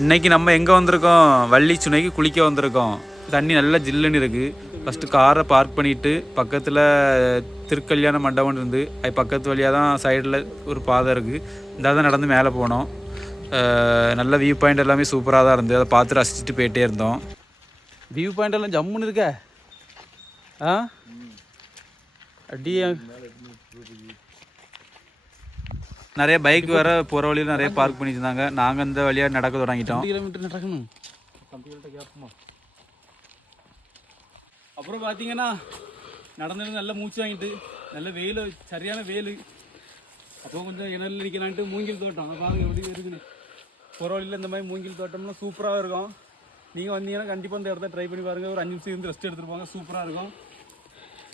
இன்னைக்கு நம்ம எங்கே வந்திருக்கோம்? வள்ளி சுனைக்கு குளிக்க வந்திருக்கோம். தண்ணி நல்லா ஜில்லுன்னு இருக்குது ஃபஸ்ட்டு காரை பார்க் பண்ணிவிட்டு பக்கத்தில் திருக்கல்யாண மண்டபம் இருந்து அது பக்கத்து வழியாக தான் சைடில் ஒரு பாதை இருக்குது இந்த தான் நடந்து மேலே போனோம். நல்ல வியூ பாயிண்ட் எல்லாமே சூப்பராக தான் இருந்தது. அதை பார்த்து ரசிச்சுட்டு போயிட்டே இருந்தோம். வியூ பாயிண்ட் எல்லாம் ஜம்முன்னு இருக்க. ஆ? அப்படியே நிறைய பைக் வேற போகிற வழியில் நிறைய பார்க் பண்ணி வச்சிருந்தாங்க நாங்கள் இந்த வழியாக நடக்க தொடங்கிட்டோம். கிலோமீட்டர் நடக்கணும்? அப்புறம் பார்த்தீங்கன்னா நடந்துட்டு நல்ல மூச்சு வாங்கிட்டு நல்ல வெயில் சரியான வெயில். அப்போ கொஞ்சம் இணலில் நிற்கலான்ட்டு மூங்கில் தோட்டம். அதை பாருங்க எப்படி இருக்குன்னு போகிற வழியில் இந்த மாதிரி மூங்கில் தோட்டம்லாம் சூப்பராக இருக்கும். நீங்கள் வந்தீங்கன்னா கண்டிப்பாக இந்த இடத்த ட்ரை பண்ணி பாருங்கள் ஒரு அஞ்சு நிமிஷம் இருந்து ரெஸ்ட் எடுத்துட்டு போங்க. சூப்பராக இருக்கும்.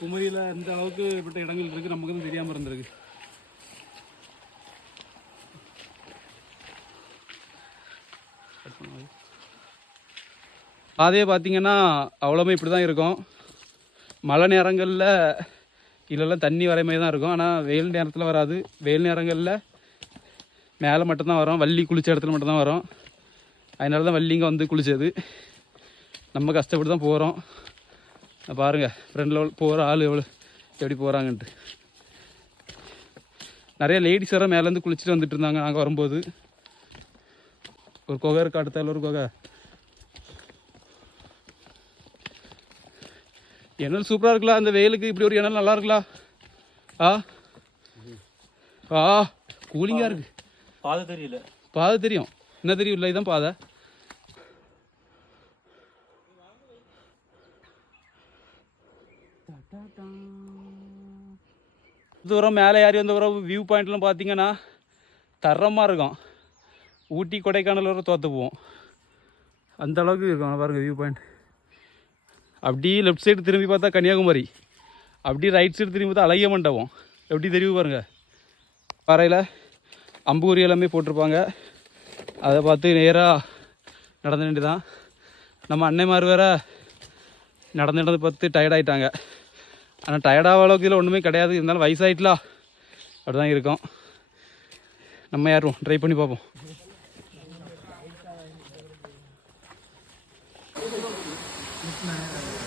குமரியில் இந்த அளவுக்கு இப்பட்ட இடங்கள் இருக்குது நமக்கு தான் தெரியாமல் இருந்திருக்கு. பாதையை பார்த்தீங்கன்னா அவ்வளோமே இப்படி தான் இருக்கும். மழை நேரங்களில் இதெல்லாம் தண்ணி வர மாதிரி தான் இருக்கும். ஆனால் வெயில் நேரத்தில் வராது. வெயில் நேரங்களில் மேலே மட்டும்தான் வரும். வள்ளி குளித்த இடத்துல மட்டும்தான் வரும். அதனால தான் வள்ளிங்க வந்து குளித்தது நம்ம கஷ்டப்பட்டு தான் போகிறோம் பாருங்கள் ஃப்ரெண்டில் போகிற ஆள் எவ்வளோ எப்படி போகிறாங்கன்ட்டு நிறைய லேடிஸ் வர மேலேருந்து குளிச்சுட்டு வந்துட்டு இருந்தாங்க நாங்கள் வரும்போது. ஒரு குகை இருக்கு அடுத்தால ஒரு குகை. இணல் சூப்பராக இருக்கலாம் அந்த வெயிலுக்கு இப்படி ஒரு இணல் நல்லா இருக்கலாம் ஆ? ஆ கூலிங்காக இருக்கு. பாதை தெரியல. பாதை தெரியும். என்ன தெரியும் இல்லை இதான் பாதை. தூரம் மேலே ஏறி வந்த பிறகு வியூ பாயிண்ட்லாம் பார்த்தீங்கன்னா தரமாக இருக்கும். ஊட்டி கொடைக்கானல் வரை தோற்று போவோம். அந்த அளவுக்கு இருக்கும். அங்க பாருங்க வியூ பாயிண்ட் அப்படியே லெஃப்ட் சைடு திரும்பி பார்த்தா கன்னியாகுமரி. அப்படியே ரைட் சைடு திரும்பி பார்த்தா அழகிய மண்டபம். எப்படி தெரியும் பாருங்க. பாறையில் அம்பூரி எல்லாமே போட்டிருப்பாங்க. அதை பார்த்து நேராக நடந்து வேண்டி தான் நம்ம அன்னைமார் வேற நடந்து நடந்து பார்த்து ஆயிட்டாங்க. ஆனால் டயர்டாக அளவுக்கு இதில் ஒன்றுமே கிடையாது. இருந்தாலும் வயசாயிட்டலாம் அப்படி தான் இருக்கும். நம்ம யாரும் ட்ரை பண்ணி பார்ப்போம்.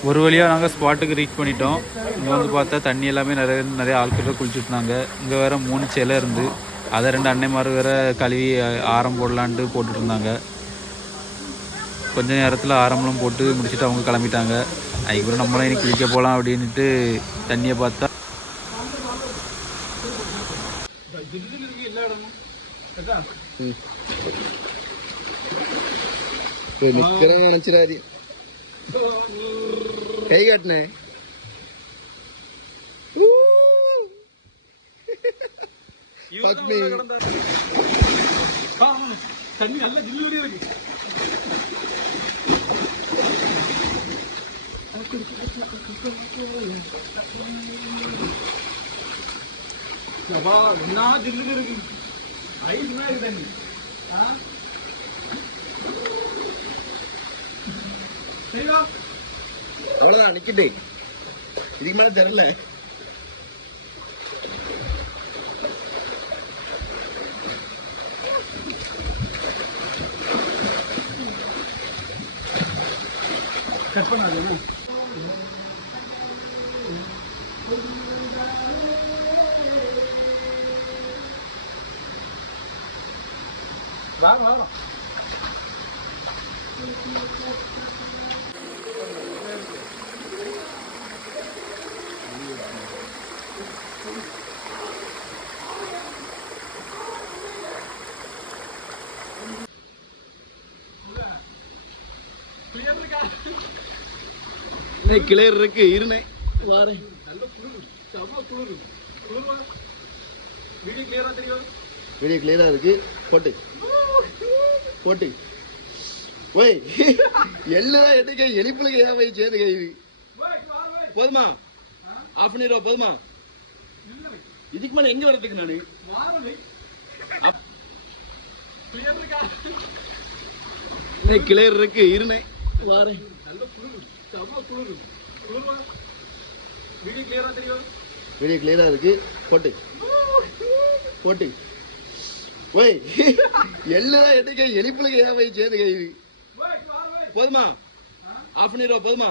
ஒரு வழியாக நாங்கள் ஸ்பாட்டுக்கு ரீச் பண்ணிட்டோம். இங்கே வந்து பார்த்தா தண்ணி எல்லாமே நிறைய நிறைய ஆட்கள் குளிச்சுட்டு இருந்தாங்க இங்கே வேறு மூணு சிலை இருந்து அதை ரெண்டு அன்னைமார் வேற கழுவி ஆரம் போடலான்ட்டு போட்டுட்டு இருந்தாங்க கொஞ்ச நேரத்தில் ஆரம்பலாம் போட்டு முடிச்சுட்டு அவங்க கிளம்பிட்டாங்க. அதுக்கப்புறம் நம்மளும் இனி குளிக்க போகலாம் அப்படின்ட்டு தண்ணியை பார்த்தா நிக்கிறேன் நினைச்சிடாது. கை காட்டினேன் Fuck me. தண்ணி நல்ல ஜில்லு இருக்கு அப்பா என்ன ஜில்லு அவ்வளவுதான் நிக்கிட்டே இதுக்கு மேல தெரியல கட் பண்ணாது வாங்க வாங்க கிளியர் இருக்கு இருனே. வாரேன் நல்ல குளிர் செம்ம குளிர். குளிர்வா? வீடியோ கிளியரா தெரியும்? வீடியோ கிளியரா இருக்கு. போட்டு. போட்டு. ஓய் எல்லாம் எடுக்க எலிப்புலக ஏன் போய் சேது இது? போதுமா? ஆஃப் பண்ணிடுவா போதுமா? இதுக்கு மேல எங்க வரதுக்கு நானு? மாறலை அப்- இருக்கு இருனே. வாரேன். வீடியோ கிளியரா இருக்கு. போட்டு. போட்டு. ஓய் எல்லாம் எடுக்க எலிப்புலக ஏன் போய் இது? पदमा आफ्नो र पदमा